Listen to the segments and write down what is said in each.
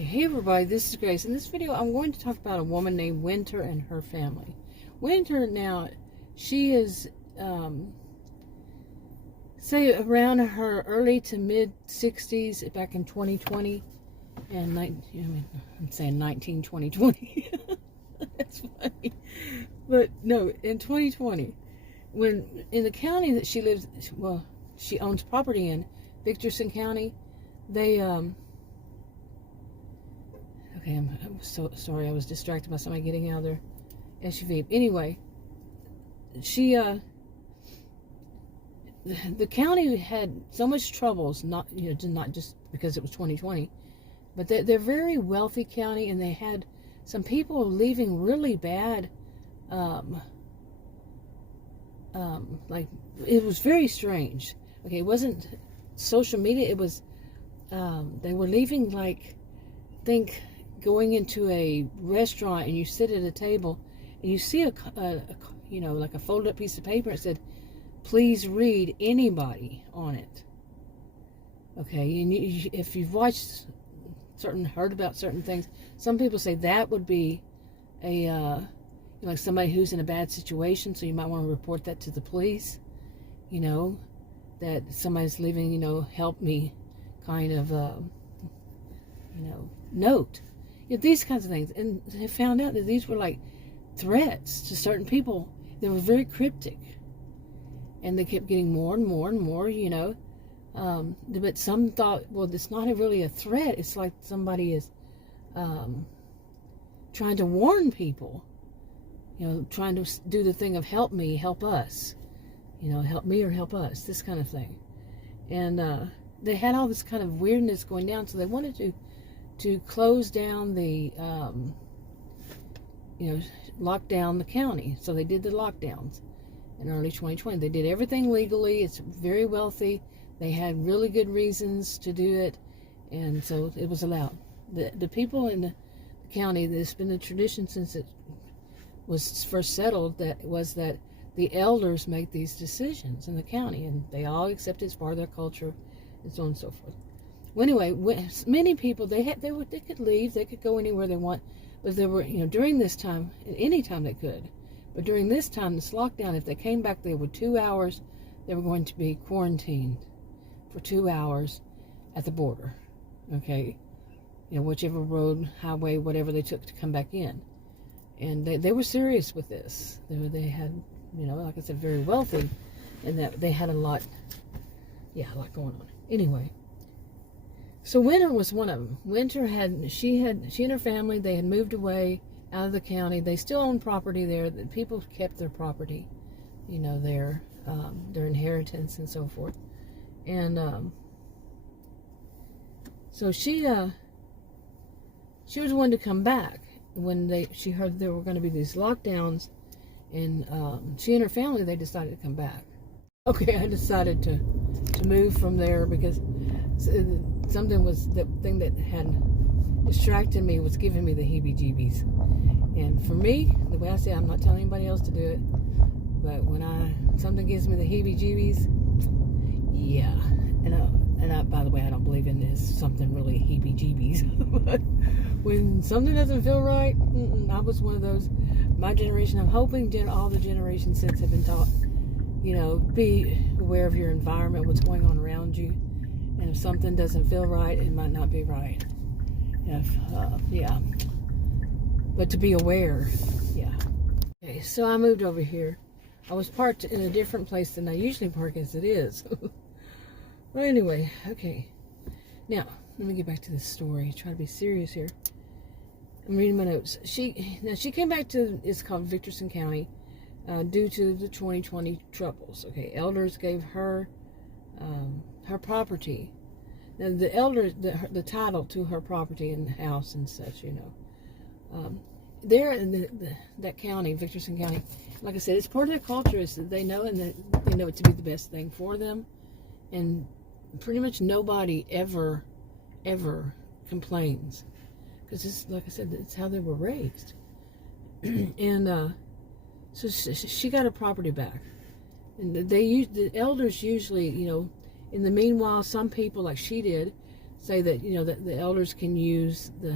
Hey everybody, this is Grace. In this video, I'm going to talk about a woman named Winter and her family. Winter, now, she is, say, around her early to mid 60s back in 2020, and I'm saying 2020. That's funny. But no, in 2020, when in the county that she lives, well, she owns property in, Victorson County, they, okay, I'm so sorry. I was distracted by somebody getting out of their SUV. Anyway, she, the county had so much troubles, not just because it was 2020, but they're very wealthy county, and they had some people leaving really bad, like, it was very strange. Okay, it wasn't social media. It was, they were leaving, like, think going into a restaurant and you sit at a table and you see a like a folded up piece of paper. It said, "Please read anybody" on it. Okay, and if you've watched heard about certain things, some people say that would be a like somebody who's in a bad situation, so you might want to report that to the police. That somebody's leaving, help me kind of note. These kinds of things. And they found out that these were like threats to certain people. They were very cryptic. And they kept getting more and more and more, but some thought, well, it's not really a threat. It's like somebody is trying to warn people. Trying to do the thing of help me, help us. Help me or help us. This kind of thing. And they had all this kind of weirdness going down, so they wanted to close down the, lock down the county. So they did the lockdowns in early 2020. They did everything legally. It's very wealthy. They had really good reasons to do it, and so it was allowed. The people in the county, there's been a tradition since it was first settled, that the elders make these decisions in the county, and they all accept it as part of their culture, and so on and so forth. Well, anyway, many people, they could leave, they could go anywhere they want, but there were, during this time, any time they could, but during this time, this lockdown, if they came back, they were 2 hours, they were going to be quarantined for 2 hours at the border, okay, whichever road, highway, whatever they took to come back in, and they were serious with this. They had, like I said, very wealthy, and that they had a lot going on. Anyway. So Winter was one of them. Winter she and her family, they had moved away out of the county. They still own property there. The people kept their property, their inheritance and so forth. And so she was one to come back when she heard there were going to be these lockdowns, and she and her family, they decided to come back. Okay, I decided to move from there because something was, the thing that had distracted me was giving me the heebie-jeebies. And for me, the way I say it, I'm not telling anybody else to do it, but when something gives me the heebie-jeebies, yeah. And I, by the way, I don't believe in this something really heebie-jeebies. But when something doesn't feel right, I was one of those. My generation, I'm hoping all the generations since have been taught, be aware of your environment, what's going on around you. And if something doesn't feel right, it might not be right. But to be aware, yeah. Okay, so I moved over here. I was parked in a different place than I usually park as it is. Well, anyway, okay. Now, let me get back to this story. Try to be serious here. I'm reading my notes. She came back to, it's called Victorson County, due to the 2020 troubles. Okay, elders gave her her property. Now, the elders, the title to her property and house and such, there in that county, Victorson County, like I said, it's part of their culture. Is that they know, and that they know it to be the best thing for them, and pretty much nobody ever complains, because it's, like I said, it's how they were raised. And so she got her property back, and the elders usually, in the meanwhile, some people, like she did, say that, you know, that the elders can use the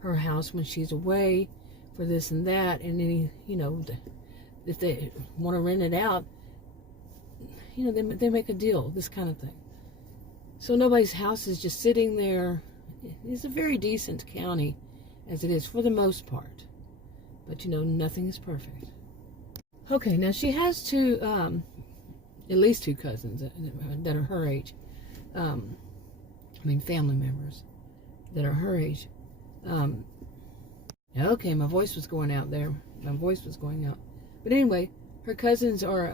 her house when she's away for this and that, and any, you know, if they want to rent it out, you know, they make a deal, this kind of thing. So nobody's house is just sitting there. It's a very decent county as it is for the most part, but you know, nothing is perfect. Okay, now she has two, at least two cousins that are her age. I mean, family members that are her age. Okay, my voice was going out there. My voice was going out. But anyway, her cousins are,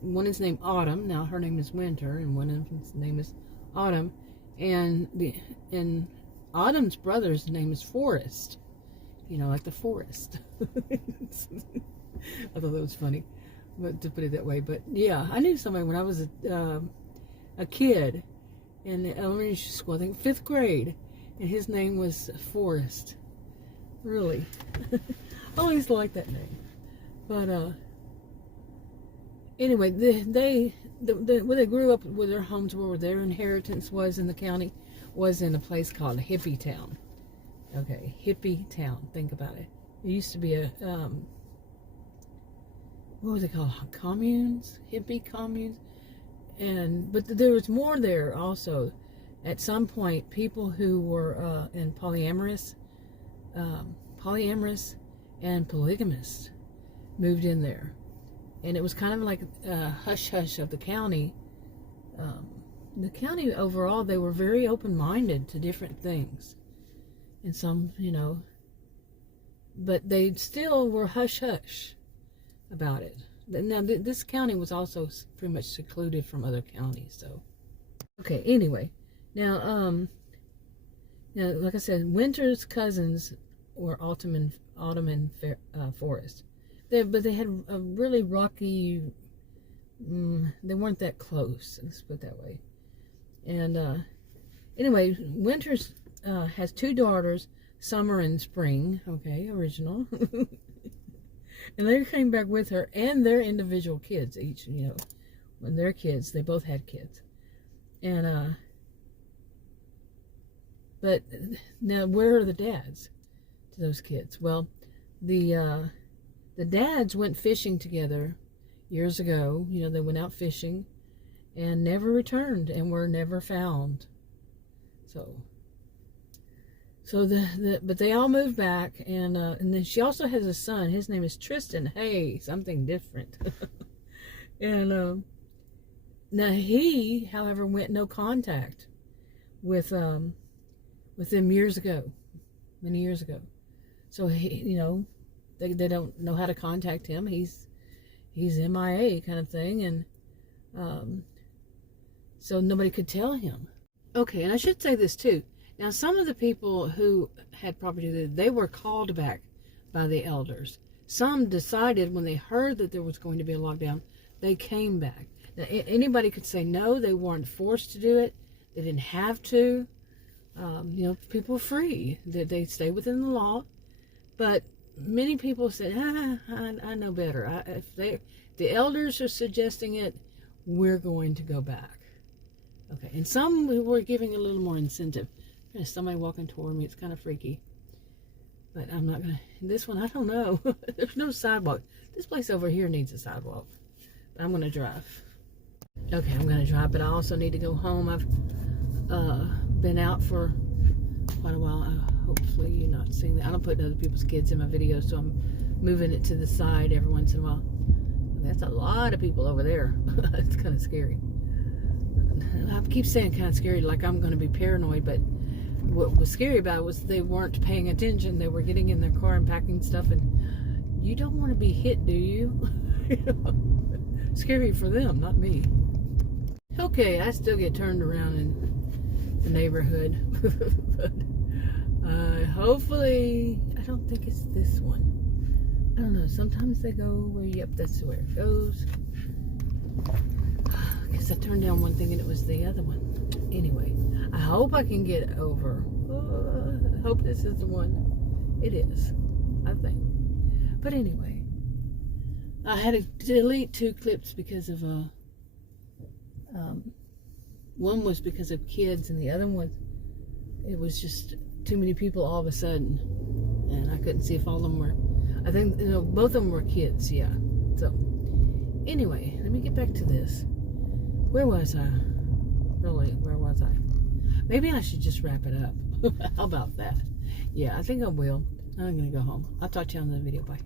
one is named Autumn. Now her name is Winter, and one of them's name is Autumn. And Autumn's brother's name is Forest. You know, like the forest. I thought that was funny, but to put it that way. But yeah, I knew somebody when I was a kid in the elementary school, I think 5th grade, and his name was Forrest. Really. I always liked that name. But anyway, where they grew up, where their homes were, where their inheritance was in the county, was in a place called Hippie Town. Okay, Hippie Town. Think about it. It used to be a what was it called? Communes, hippie communes, but there was more there also. At some point, people who were in polyamorous and polygamous moved in there, and it was kind of like a hush hush of the county. The county overall, they were very open-minded to different things, and some, you know, but they still were hush hush about it. Now, this county was also pretty much secluded from other counties, so. Okay, anyway. Now, like I said, Winter's cousins were Autumn and Forest. But they had a really rocky, they weren't that close, let's put it that way. And anyway, Winter's has 2 daughters, Summer and Spring, okay, original. And they came back with her and their individual kids, each, you know, when their kids, they both had kids. And, but now where are the dads to those kids? Well, the dads went fishing together years ago. You know, they went out fishing and never returned and were never found. But they all moved back, and then she also has a son. His name is Tristan. Hey, something different. And now he, however, went no contact with them years ago, many years ago. So he, you know, they don't know how to contact him. He's MIA kind of thing, and so nobody could tell him. Okay, and I should say this too. Now, some of the people who had property there, they were called back by the elders. Some decided when they heard that there was going to be a lockdown, they came back. Now, anybody could say no, they weren't forced to do it. They didn't have to. You know, people are free. They stay within the law. But many people said, I know better. If the elders are suggesting it, we're going to go back. Okay, and some were giving a little more incentive. There's somebody walking toward me. It's kind of freaky. But I'm not going to... This one, I don't know. There's no sidewalk. This place over here needs a sidewalk. But I'm going to drive. Okay, I'm going to drive, but I also need to go home. I've been out for quite a while. Hopefully you're not seeing that. I don't put other people's kids in my videos, so I'm moving it to the side every once in a while. That's a lot of people over there. It's kind of scary. I keep saying kind of scary, like I'm going to be paranoid, but what was scary about it was they weren't paying attention. They were getting in their car and packing stuff, and you don't want to be hit, do you? You know? Scary for them, not me. Okay, I still get turned around in the neighborhood. But hopefully, I don't think it's this one. I don't know, sometimes they go where, yep, that's where it goes. Because I turned down one thing and it was the other one. Anyway, I hope I can get over. I hope this is the one. It is, I think. But anyway, I had to delete 2 clips because of One was because of kids, and the other one, it was just too many people all of a sudden, and I couldn't see if all of them were. I think both of them were kids. Yeah. So anyway, let me get back to this. Where was I? Really, where was I? Maybe I should just wrap it up. How about that? Yeah, I think I will. I'm gonna go home. I'll talk to you on the video. Bye.